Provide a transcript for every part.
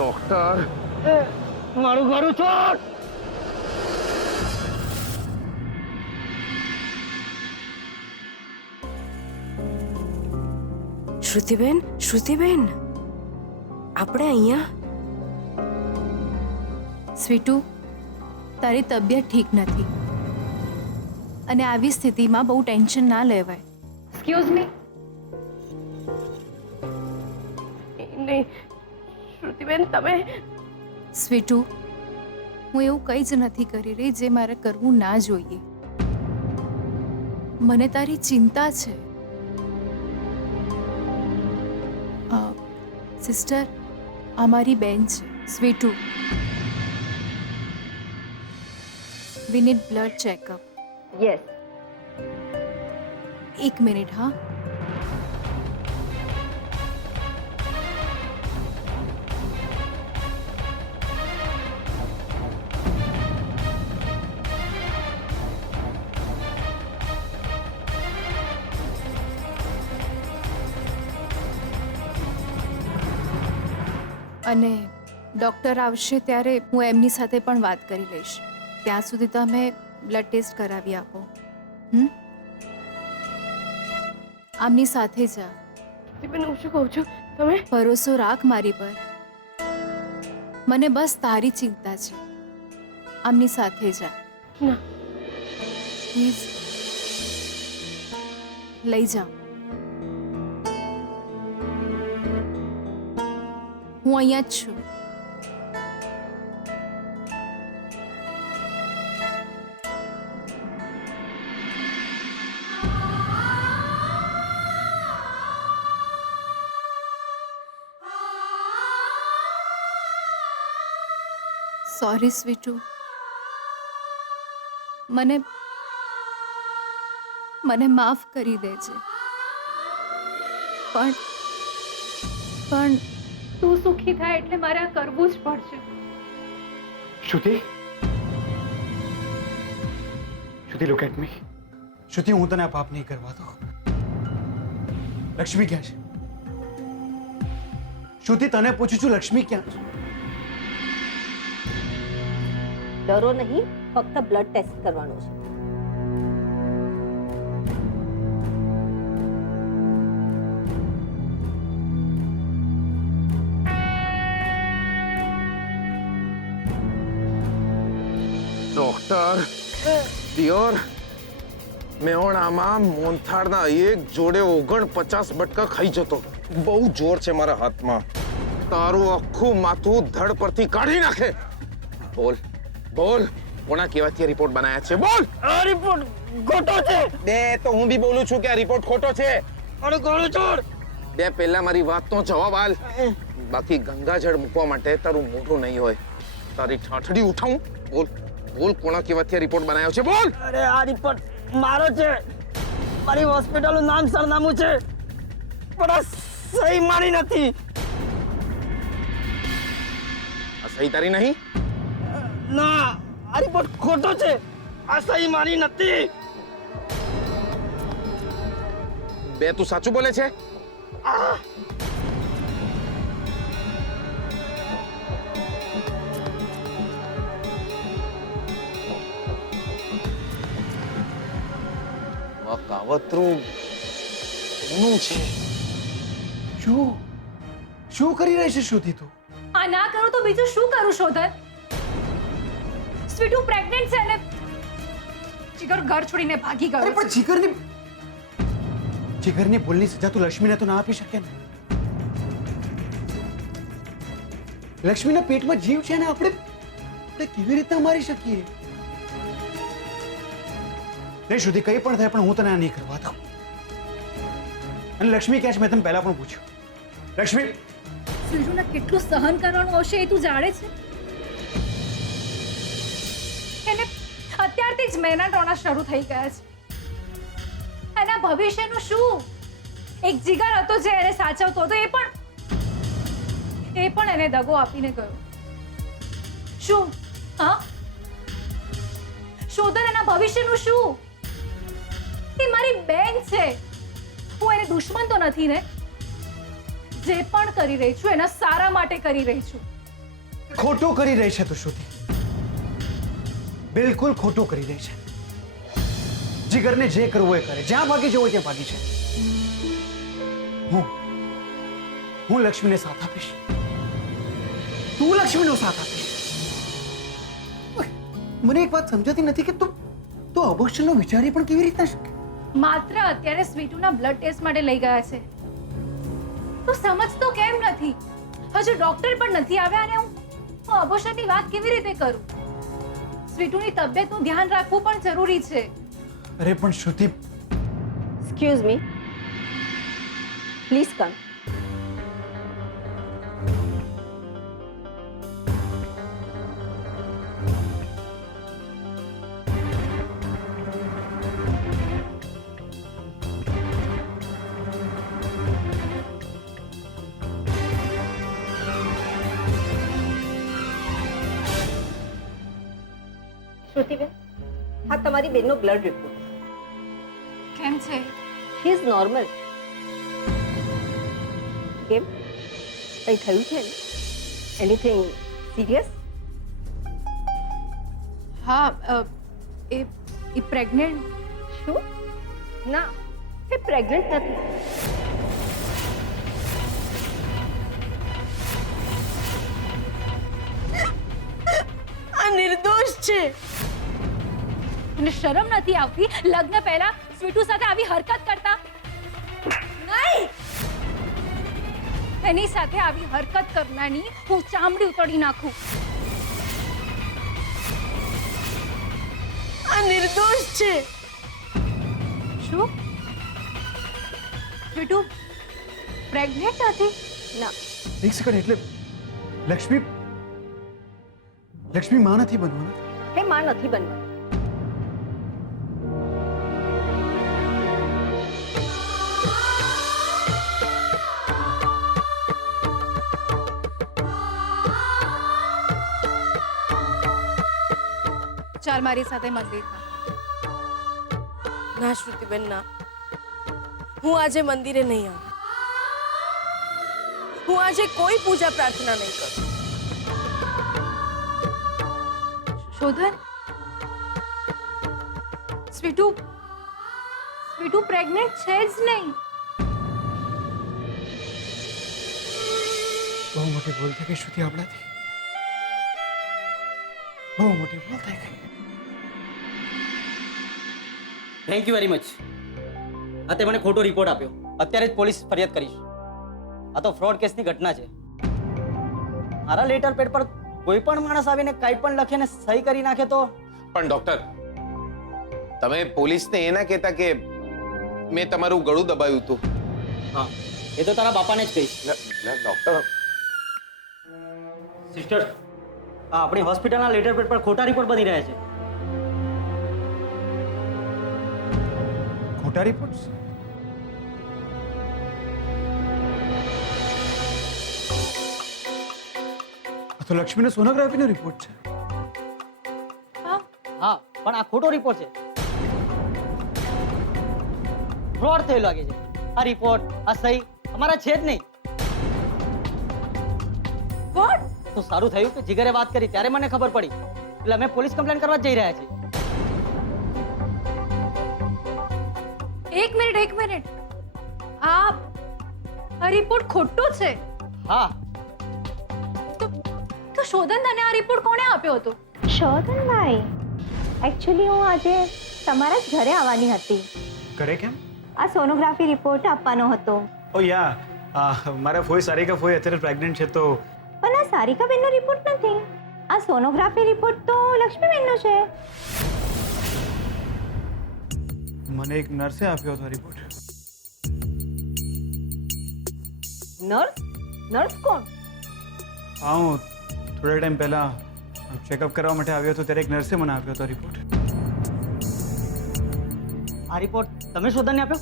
Doctor મારું ઘરું છોડ. શ્રુતિબેન આપણે અહીંયા. સ્વીટુ, તારી તબિયત ઠીક નથી અને આવી સ્થિતિમાં બહુ ટેન્શન ના લેવાય. Excuse me. નહીં શ્રુતિબેન, તમે સ્વીટુ, હું એવું કંઈ જ નથી કરી રહી જે મારે કરવું ના જોઈએ. મને તારી ચિંતા છે. સિસ્ટર, આ મારી બેન છે Sweetu. We need blood checkup. Yes. એક મિનિટ. હા, અને ડૉક્ટર આવશે ત્યારે હું એમની સાથે પણ વાત કરી લઈશ. ત્યાં સુધી તમે બ્લડ ટેસ્ટ કરાવી આપો. આમની સાથે જા. શ્રુતિબેન, હું શું કહું છું, તમે ભરોસો રાખ મારી પર. મને બસ તારી ચિંતા છે. આમની સાથે જા. ના. પ્લીઝ લઈ જાઓ. હું અહીંયા જ છું. સોરી સ્વીટુ, મને માફ કરી દેજે. પણ તું સુખી થાય એટલે મારે આ કરવું જ પડશે. શ્રુતિ, લુક એટ મી. શ્રુતિ, હું તને આ પાપ નહીં કરવા દઉં. લક્ષ્મી ક્યાં છે? શ્રુતિ, તને પૂછું છું, લક્ષ્મી ક્યાં છે? ડરો નહીં, ફક્ત બ્લડ ટેસ્ટ કરવાનો છે. ડોક્ટર ડિયોર, મેહોણામાં મોનથાળના એક જોડે 49 બટકા ખાઈ જતો. બહુ જોર છે મારા હાથમાં. તારું આખું માથું ધડ પરથી કાઢી નાખે. બોલ બોલ, કોના કહેવાથી રિપોર્ટ બનાયા છે? બોલ. આ રિપોર્ટ ખોટો છે. બે તો હું બી બોલું છું કે આ રિપોર્ટ ખોટો છે. મારું ઘરું છોડ. બે પહેલા મારી વાતનો જવાબ આલ. બાકી ગંગાજળ મૂકવા માટે તારું મોઢું નહીં હોય. તારી ઠાઠડી ઉઠાવું. બોલ બોલ, કોના કહેવાથી આ રિપોર્ટ બનાવ્યો છે? બોલ. અરે, આ રિપોર્ટ મારો છે. મારી હોસ્પિટલનું નામ સરનામું છે, પણ આ સહી મારી નથી. આ સહી તારી નહીં? ના, આ રિપોર્ટ ખોટો છે. આ સહી મારી નથી. બે તું સાચું બોલે છે? કાવતરું કોનું છે? શું કરી રહી છે શ્રુતિ તું? આ ના કરું તો બીજું શું કરું શોધન? સ્વીટુ પ્રેગ્નન્ટ છે ને જીગર ઘર છોડીને ભાગી ગયો. અરે પણ જીગરની ભૂલની સજા તું લક્ષ્મીને તો ના આપી શકે ને. લક્ષ્મીના પેટમાં જીવ છે ને, આપણે કેવી રીતના મારી શકીએ? નહીં શ્રુતિ, કંઈ પણ થાય પણ હું તને આ નહીં કરવા દઉં. અને લક્ષ્મી ક્યાં છે મેં તને પહેલા પણ પૂછ્યું. લક્ષ્મી, સ્વીટુને કેટલું સહન કરવાનું આવશે એ તું જાણે છે? એને અત્યારથી જ મહેના ટોણા શરૂ થઈ ગયા છે. એના ભવિષ્યનું શું? એક જીગર હતો જે એને સાચવતો હતો, એ પણ એને દગો આપીને ગયો. શું? હા, શોધન, એના ભવિષ્યનું શું? એ મારી બેન છે. હું એને દુશ્મન તો નથી ને. જે પણ કરી રહી છું એના સારા માટે કરી રહી છું. ખોટું કરી રહી છે તું શ્રુતિ, બિલકુલ ખોટું કરી રહી છે. જીગરને જે કરવું એ કરે, જ્યાં ભાગી જવું ત્યાં ભાગી છે. હું લક્ષ્મીને સાથ આપીશ, તું લક્ષ્મીનો સાથ આપીશ. મને એક વાત સમજાતી નથી કે તું અબોર્શનનો વિચારી પણ કેવી રીતના શકે? માત્ર અત્યારે સ્વીટુના બ્લડ ટેસ્ટ માટે લઈ ગયા છે. તું સમજતો કેમ નથી? હજુ ડોક્ટર પણ નથી આવ્યા અને હું અબોર્શનની વાત કેવી રીતે કરું? સ્વીટુની તબિયતનું ધ્યાન રાખવું પણ જરૂરી છે. અરે પણ શ્રુતિ, Excuse me. Please come. શ્રુતિબેન, હા તમારી બેનનો બ્લડ રિપોર્ટ. કેમ છે? She is normal. કેમ? કંઈ થયું છે ને? Anything serious? હા, એ પ્રેગ્નન્ટ. શું? ના, એ પ્રેગ્નન્ટ નથી. આ નિર્દોષ છે. અને શરમ નથી આવતી લગ્ન પહેલા સ્વીટુ સાથે આવી હરકત કરતા? નહીં, એની સાથે આવી હરકત કરનારની હું ચામડી ઉતોડી નાખું. આ નિર્દોષ છે. શું? સ્વીટુ પ્રેગ્નેન્ટ હતી? ના, એક સેકન્ડ, એટલે લક્ષ્મી માં નથી બનવાના? એ માં નથી બનવાની. ચાલ મારી સાથે મંદિરમાં. ના શ્રુતિબેન, ના. હું આજે મંદિરે નહીં આવું. હું આજે કોઈ પૂજા પ્રાર્થના નહીં કરું. શોધન, સ્વીટુ પ્રેગ્નેન્ટ છે જ નહીં. બહુ મોટી ભૂલ થઈ ગઈ શ્રુતિ આપણાથી, બહુ મોટી ભૂલ થઈ ગઈ. Thank you very much. તે મને ખોટો રિપોર્ટ આપ્યો. અત્યારે જ પોલીસ ફરિયાદ કરીશ. આ તો ફ્રોડ કેસની ઘટના છે. મારા લેટર પેડ પર કોઈ પણ માણસ આવીને કંઈ પણ લખે ને સહી કરી નાખે તો? પણ ડોક્ટર, તમે પોલીસને એ ના કહેતા કે મેં તમારું ગળું દબાયું હતું. હા, એ તો તારા બાપાને જ કહીશ. ડોક્ટર, સિસ્ટર, આપણી હોસ્પિટલના લેટર પેડ પર ખોટા રિપોર્ટ બની રહ્યા છે. ખોટા રિપોર્ટ્સ? તો લક્ષ્મીનો સોનોગ્રાફીનો રિપોર્ટ છે. હા, પણ આ ખોટો રિપોર્ટ છે. ફ્રોડ થયેલો લાગે છે. આ રિપોર્ટ, આ સહી અમારા છે જ નહીં. વોટ? તો સારું થયું કે જીગરે વાત કરી ત્યારે મને ખબર પડી. એટલે અમે પોલીસ કમ્પ્લેન કરવા જઈ રહ્યા છીએ. એક મિનિટ. આ રિપોર્ટ ખોટો છે? હા. તો શોધન, તને આ રિપોર્ટ કોણે આપ્યો હતો? શોધનભાઈ, એકચ્યુઅલી હું આજે તમારા જ ઘરે આવવાની હતી. કરે કેમ? આ સોનોગ્રાફી રિપોર્ટ આપવાનો હતો. ઓ યા, મારા ફોઈ સારિકા ફોઈ અત્યારે પ્રેગ્નન્ટ છે તો. પણ આ સારિકાબેનનો રિપોર્ટ નથી. આ સોનોગ્રાફી રિપોર્ટ તો લક્ષ્મીબેનનો છે. મને એક નર્સે આપ્યો હતો રિપોર્ટ. નર્સ કોણ? હા, હું થોડા ટાઈમ પહેલા ચેકઅપ કરવા માટે આવ્યો હતો ત્યારે એક નર્સે મને આપ્યો હતો રિપોર્ટ. આ રિપોર્ટ તમે શોધનને આપ્યો?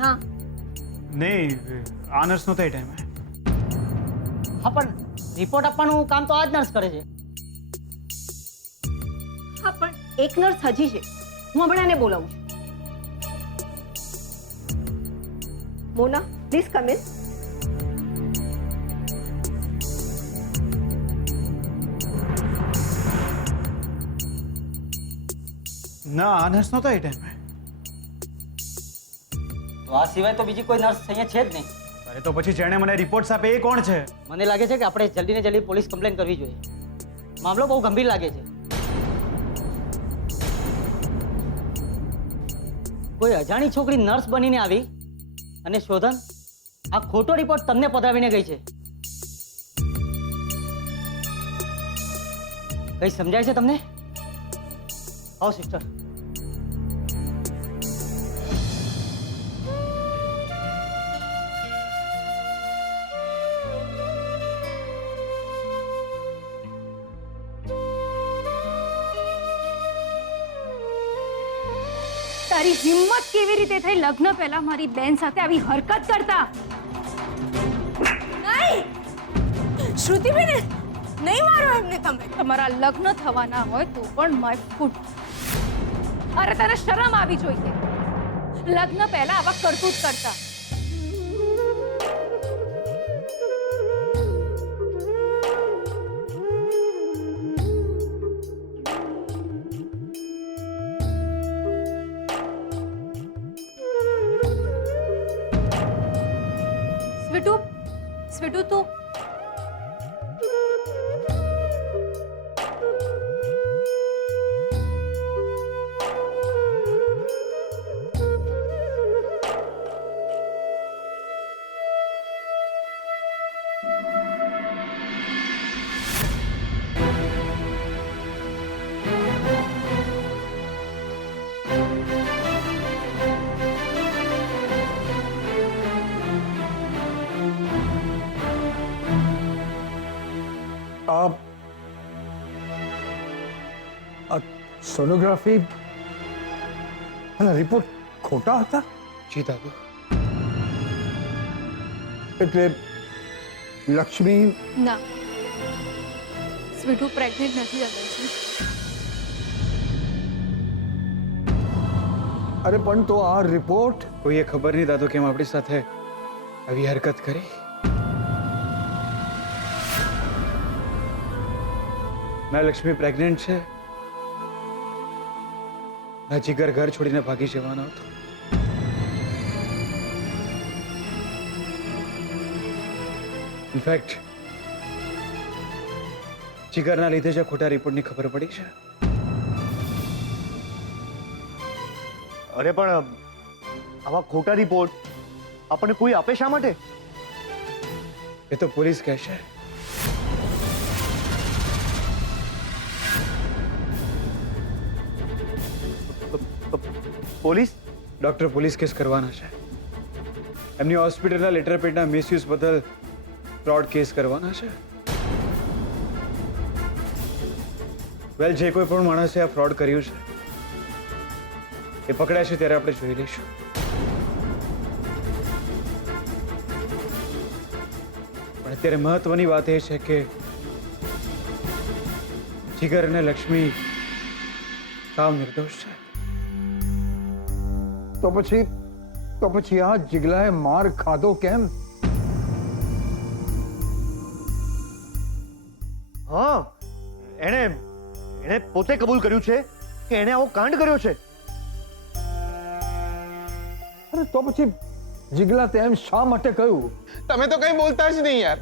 ના. નહીં, આ નર્સ નહોતા એ ટાઈમે. હા, પણ રિપોર્ટ આપવાનું કામ તો આ જ નર્સ કરે છે. હા, પણ એક નર્સ હજી છે. હું હમણાં એને બોલાવું છું. મોના, પ્લીઝ કમ ઇન. ના આ નર્સ નહોતા એ ટાઈમે. તો આ સિવાય તો બીજી કોઈ નર્સ અહીંયા છે જ નહીં. અરે તો પછી જેણે મને રિપોર્ટ્સ આપે એ કોણ છે? મને લાગે છે કે આપણે જલ્દી ને જલ્દી પોલીસ કમ્પ્લેન કરવી જોઈએ. મામલો બહુ ગંભીર લાગે છે. કોઈ અજાણી છોકરી નર્સ બનીને આવી અને શોધન આ ખોટો રિપોર્ટ તમને પધરાવીને ગઈ છે. કઈ સમજાય છે તમને? આવો સિસ્ટર. તારી હિંમત કેવી રીતે થઈ લગ્ન પહેલા મારી બેન સાથે આવી હરકત કરતા? નહીં શ્રુતિબેન, નહીં મારો એમને તમે. તમારા લગ્ન થવાના હોય તો પણ માય ફૂટ. અરે તને શરમ આવી જોઈએ. લગ્ન પહેલા આવા કરતૂત કરતા. સ્વીટુ તું સોનોગ્રાફી અને રિપોર્ટ ખોટા હતા? જી દાદુ. એટલે લક્ષ્મી ના, સ્વીટુ પ્રેગ્નેન્ટ નથી દાદાજી. અરે પણ તો આ રિપોર્ટ કોઈએ ખબર નહીં દાદુ કેમ આપણી સાથે આવી હરકત કરી. ના લક્ષ્મી પ્રેગ્નેન્ટ છે, ના જીગર ઘર છોડીને ભાગી જવાનો હતો. ઇનફેક્ટ જીગરના લીધે જ ખોટા રિપોર્ટની ખબર પડી છે. અરે પણ આવા ખોટા રિપોર્ટ આપણને કોઈ આપે શા માટે? એ તો પોલીસ કહેશે. પોલીસ? ડોક્ટર પોલીસ કેસ કરવાના છે. એમની હોસ્પિટલના લેટર પેડના મિસયુઝ બદલ ફ્રોડ કેસ કરવાના છે. વેલ, જે કોઈ પણ માણસે આ ફ્રોડ કર્યું છે એ પકડાય છે ત્યારે આપણે જોઈ લઈશું. પણ અત્યારે મહત્વની વાત એ છે કે જીગર અને લક્ષ્મી સાવ નિર્દોષ છે. તો પછી આ જીગલાએ માર ખાધો કેમ? હા, એણે પોતે કબૂલ કર્યું છે કે એણે આવો કાંડ કર્યો છે. અરે તો પછી જીગલા તેમ શા માટે કહ્યું? તમે તો કઈ બોલતા જ નહીં યાર.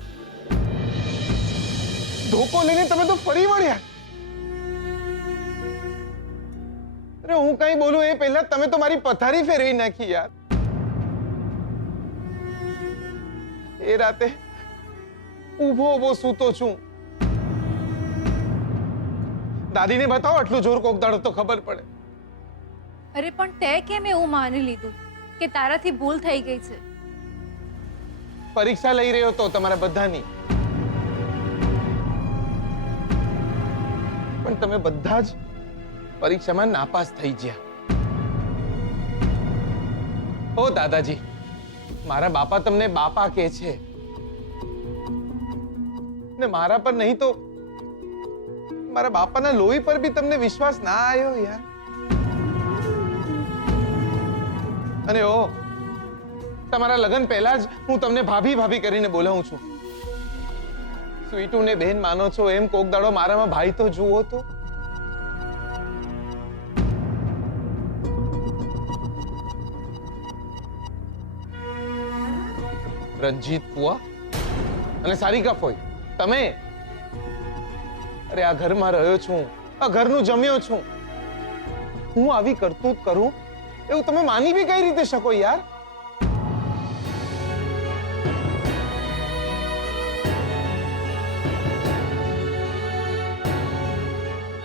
ધોકો લઈને તમે તો ફરી વળ્યા. અરે હું કઈ બોલું એ પહેલા તમે તો મારી પથારી ફેરવી નાખી યાર. એ રાતે ઊભો સૂતો છું. દાદીને બતાવો આટલું જોર કોક દાડો તો ખબર પડે. અરે પણ તે કેમ એવું માની લીધું કે તારાથી ભૂલ થઈ ગઈ છે? પરીક્ષા લઈ રહ્યો તો તમારા બધાની, પણ તમે બધા જ પરીક્ષામાં નાપાસ થઈ ગયા. ઓ દાદાજી, મારા બાપા તમને બાપા કહે છે ને મારા પર નહીં તો મારા બાપાના લોહી પર બી તમને વિશ્વાસ ના આવ્યો યાર. અને ઓ તમારા લગ્ન પહેલા જ હું તમને ભાભી ભાભી કરીને બોલાવું છું. સ્વીટુ ને બહેન માનો છો એમ કોક દાડો મારામાં ભાઈ તો જુઓ તો. રંજીત ફુવા અને સારિકા ફોઈ, તમે? અરે આ ઘરમાં રહ્યો છું, આ ઘરનું જમ્યો છું, હું આવી કરતૂત કરું એવું તમે માની બી કઈ રીતે શકો યાર?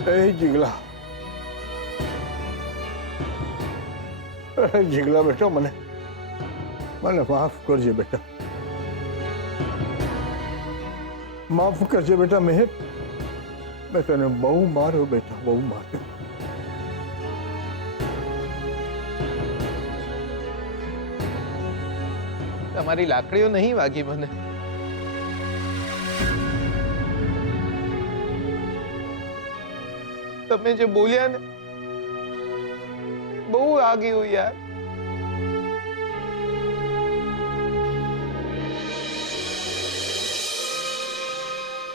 એ જીગલા, જીગલા બેટા, મને માફ કરજે બેટા, માફ કરજે બેટા. મેં તને બહુ માર્યો બેટા, બહુ માર્યો. તમારી લાકડીઓ નહીં વાગી મને. તમે જે બોલ્યા ને બહુ વાગ્યું યાર.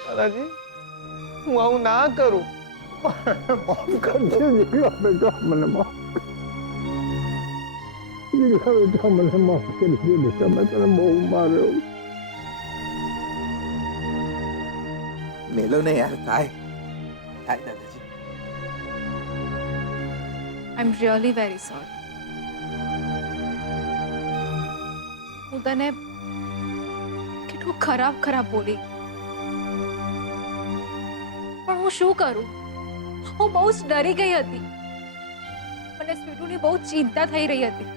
દાદાજી, હું આવું ના કરું. માફ કરજે જીગલા બેટા, મને માફ. જીગલા બેટા, મને માફ કરજે બેટા, મેં તને બહુ માર્યો. મેલો ને યાર, થાય દાદાજી. આઈ એમ રિયલી વેરી સોરી. હું તને કેટલું ખરાબ બોલી, પણ હું શું કરું? હું બહુ જ ડરી ગઈ હતી. મને સ્વીટુની બહુ ચિંતા થઈ રહી હતી.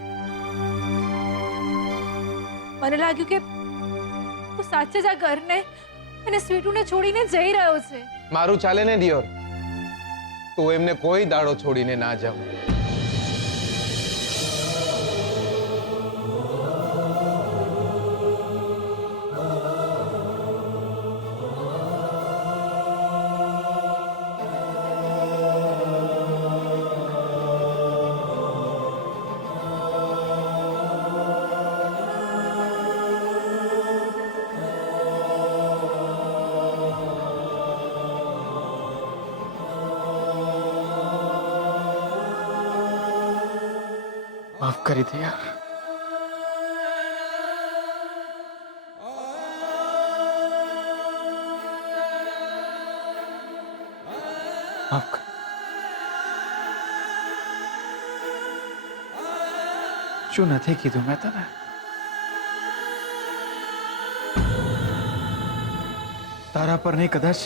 મને લાગ્યું કે હું સાચે જ આ ઘરને અને સ્વીટુને છોડીને જઈ રહ્યો છે. મારું ચાલે ને ડિયોર, તું એમને કોઈ દાડો છોડીને ના જાવ. માફ કરી દે યાર. માફ કર. શું નથી કીધું મેં તને? તારા પર નહીં, કદાચ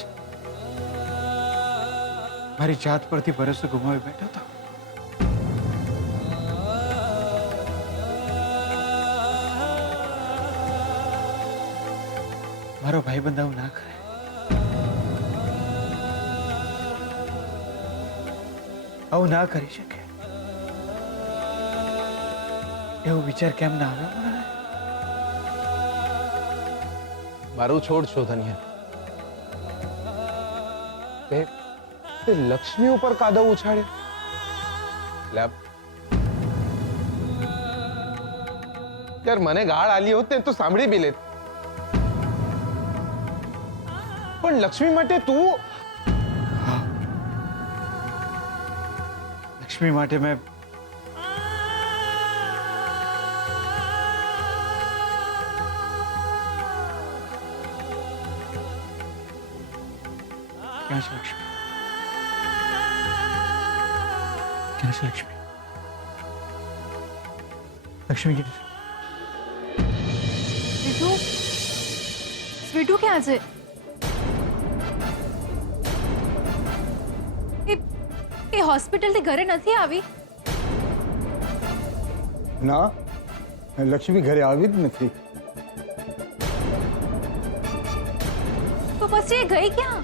મારી જાત પરથી ભરોસો ગુમાવી બેઠો હતો. મારો ભાઈબંધ આવું ના કરે. આવું ના કરી શકે. એવો વિચાર કેમ ના આવ્યો મને? મારું છોડ છો ધન્ય. તે લક્ષ્મી ઉપર કાદવ ઉછાળ્યો. યાર, મને ગાળ આલી હોત ને તો સાંભળી બી લેત. પણ લક્ષ્મી માટે તું? લક્ષ્મી માટે મેં ક્યાં છે લક્ષ્મી? ક્યાં છે લક્ષ્મી? લક્ષ્મી કીધું. સ્વીટુ ક્યાં છે? એ હોસ્પિટલથી ઘરે નથી આવી? ના, લક્ષ્મી ઘરે આવી જ નથી. તો પછી એ ગઈ ક્યાં?